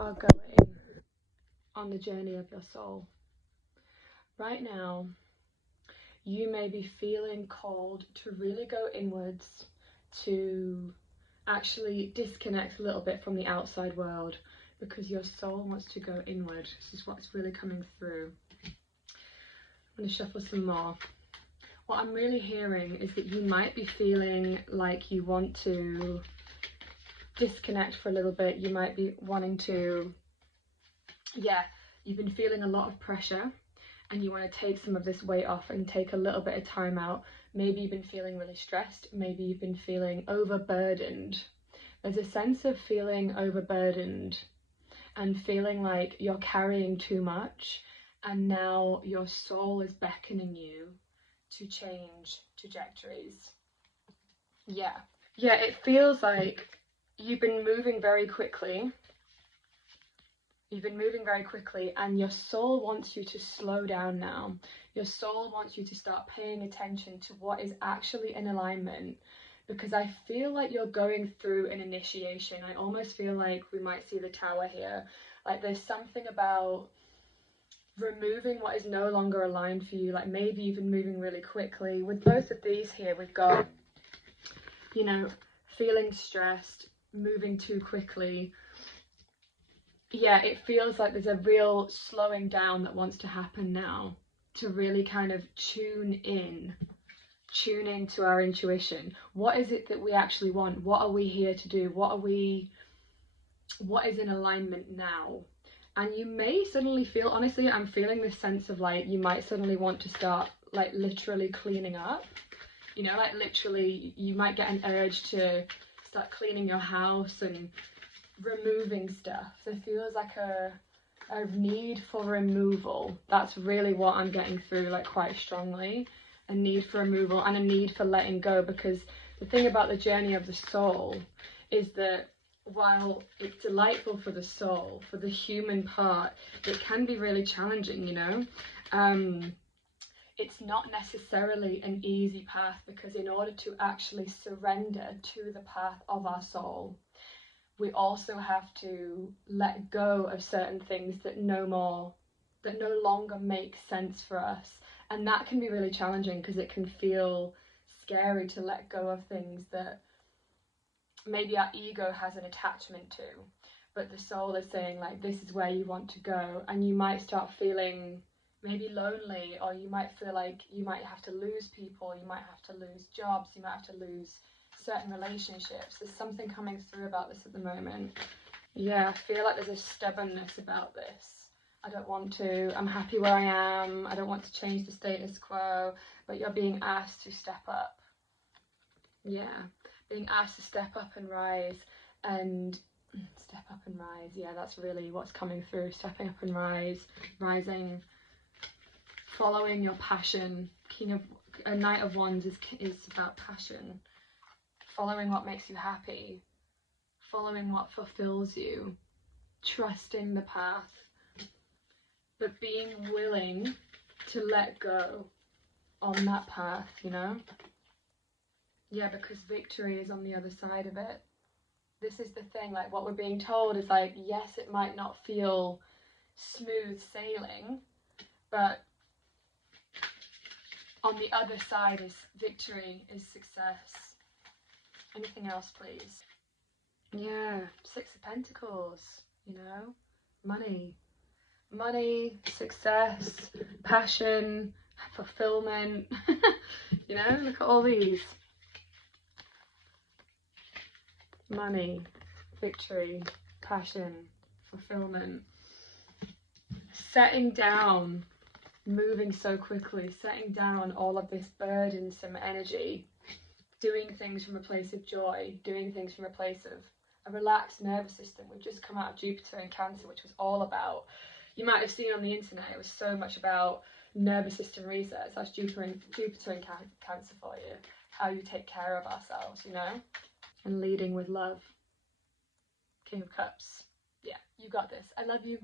are going on the journey of your soul. Right now, you may be feeling called to really go inwards, to actually disconnect a little bit from the outside world, because your soul wants to go inward. This is what's really coming through. I'm going to shuffle some more. What I'm really hearing is that you might be feeling like you want to disconnect for a little bit. You might be wanting to, you've been feeling a lot of pressure and you want to take some of this weight off and take a little bit of time out. Maybe you've been feeling really stressed. Maybe you've been feeling overburdened. There's a sense of feeling overburdened and feeling like you're carrying too much, and now your soul is beckoning you to change trajectories. Yeah, it feels like you've been moving very quickly. And your soul wants you to slow down now. Your soul wants you to start paying attention to what is actually in alignment, because I feel like you're going through an initiation. I almost feel like we might see the tower here. Like there's something about removing what is no longer aligned for you. Like maybe you've been moving really quickly. With both of these here, we've got, you know, feeling stressed, moving too quickly. Yeah, it feels like there's a real slowing down that wants to happen now, to really kind of tune into our intuition. What is it that we actually want? What are we here to do? What is in alignment now? And you may suddenly feel, honestly, I'm feeling this sense of like, you might suddenly want to start like literally cleaning up, you know, like literally you might get an urge to start cleaning your house and removing stuff. So it feels like a need for removal. That's really what I'm getting through, like quite strongly. A need for removal and a need for letting go, because the thing about the journey of the soul is that while it's delightful for the soul, for the human part, it can be really challenging, you know. It's not necessarily an easy path, because in order to actually surrender to the path of our soul, we also have to let go of certain things that no longer make sense for us. And that can be really challenging, because it can feel scary to let go of things that maybe our ego has an attachment to, but the soul is saying like, this is where you want to go. And you might start feeling maybe lonely, or you might feel like you might have to lose people, you might have to lose jobs, you might have to lose certain relationships. There's something coming through about this at the moment. Yeah, I feel like there's a stubbornness about this. I don't want to, I'm happy where I am, I don't want to change the status quo, but you're being asked to step up. Yeah, being asked to step up and rise, and step up and rise. Yeah, that's really what's coming through. Stepping up and rising, following your passion. A Knight of Wands is about passion. Following what makes you happy, following what fulfills you, trusting the path, but being willing to let go on that path, you know? Yeah, because victory is on the other side of it. This is the thing, like what we're being told is like, yes, it might not feel smooth sailing, but on the other side is victory, is success. Anything else, please? Yeah, Six of Pentacles, you know, money, success, passion, fulfillment. You know, look at all these. Money, victory, passion, fulfillment. Setting down, moving so quickly, setting down all of this burdensome energy, doing things from a place of joy, doing things from a place of a relaxed nervous system. We've just come out of Jupiter in Cancer, which was all about, you might have seen on the internet, it was so much about nervous system research. That's Jupiter in Cancer for you. How you take care of ourselves, you know? And leading with love. King of Cups. Yeah, you got this. I love you.